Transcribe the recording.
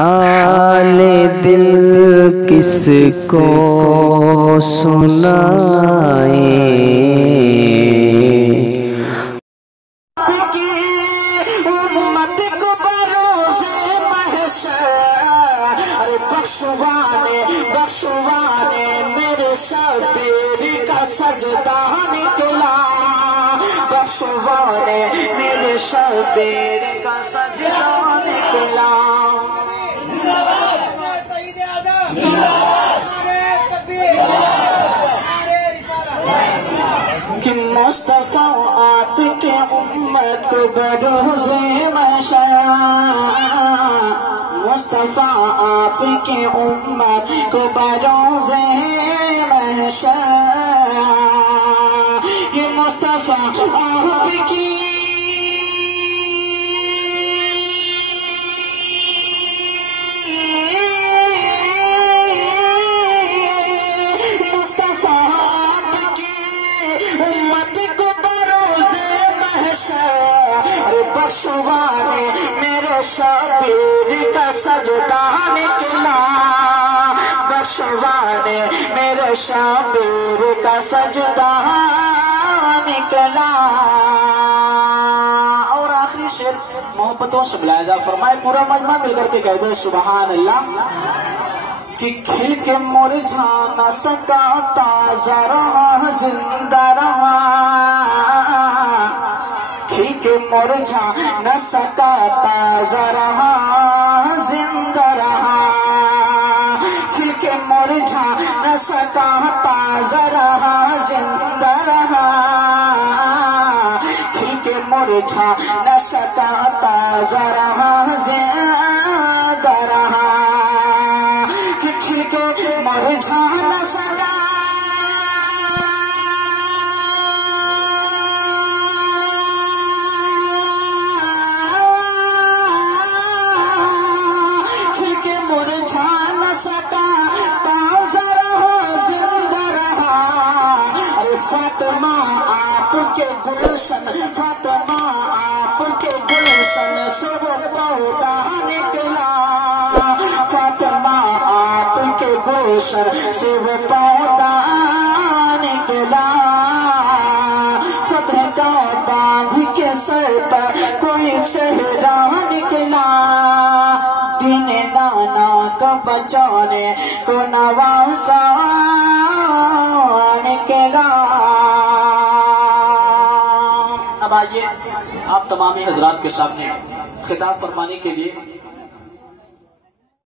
حال دل کس کو سنائیں، بخشوانے میرے شبیر کا سجدہ نکلا، بخشوانے میرے شبیر کا سجدہ نکلا۔ کہ مصطفیٰ آپ کے امت کو بروز محشر، مصطفیٰ آپ کے امت کو بروز محشر، یہ مصطفیٰ آپ کی بخشوانے میرے شبیر کا سجدہ نکلا، بخشوانے میرے شبیر کا سجدہ نکلا۔ اور آخری شعر محبتوں سے ملاحظہ فرمائے، پورا مجمع مل کر کے کہہ دے سبحان اللہ۔ کہ کھل کے مرجھا نہ سکا تازہ رہا زندہ رہا، کھل کے مرجھا نہ سکا تازہ رہا زندہ رہا، کھل کے مرجھا نہ سکا تازہ رہا زندہ رہا، کھل کے مرجھا نہ سکا تازہ رہا زندہ رہا، کہ کھل کے مرجھا نہ سکا فاطمہ آپ کے گلشن، فاطمہ آپ کے گلشن سے وہ پودا نکلا، فاطمہ آپ کے گلشن سے وہ پودا نکلا، فتح کا باندھ کے سر پر کوئی صحرا نکلا، دین نانا کا بچانے کو نوازا نکلا۔ اب آئیے آپ تمامی حضرات کے سامنے خطاب فرمانے کے لیے